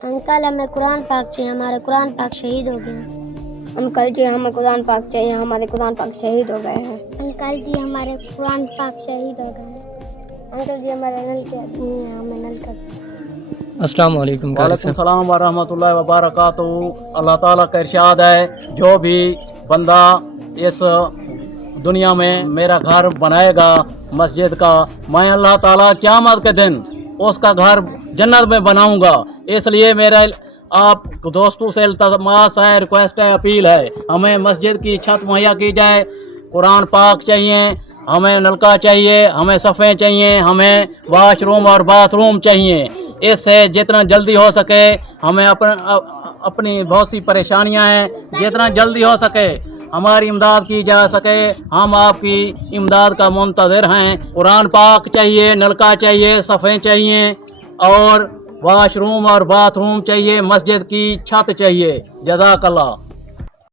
Uncle हमें कुरान पाक चाहिए, हमारे कुरान पाक शहीद हो गए हैं। अंकल जी हमें कुरान पाक चाहिए, हमारे कुरान पाक शहीद हो गए हैं। अंकल जी हमारे कुरान पाक शहीद हो गए हैं। अंकल जी हमारे नल के आदमी हैं, हमें नल का। अस्सलाम वालेकुम वालेकुम सलाम व रहमतुल्लाहि व बरकातहू। अल्लाह ताला का इरशाद है, जो भी बंदा इस दुनिया में मेरा घर बनाएगा मस्जिद का, मैं अल्लाह ताला क़यामत के दिन उसका घर जन्नत में बनाऊंगा। इसलिए मेरा आप दोस्तों से इल्तमास है, रिक्वेस्ट है, अपील है, हमें मस्जिद की छत मुहैया की जाए, कुरान पाक चाहिए, हमें नलका चाहिए, हमें सफ़े चाहिए, हमें वाशरूम और बाथरूम चाहिए। इससे जितना जल्दी हो सके हमें अपनी बहुत सी परेशानियां हैं, जितना जल्दी हो सके हमारी इमदाद की जा सके, हम आपकी इमदाद का मुंतज़िर हैं। कुरान पाक चाहिए, नलका चाहिए, सफ़े चाहिए और वाशरूम और बाथरूम चाहिए, मस्जिद की छत चाहिए। जज़ाकल्लाह।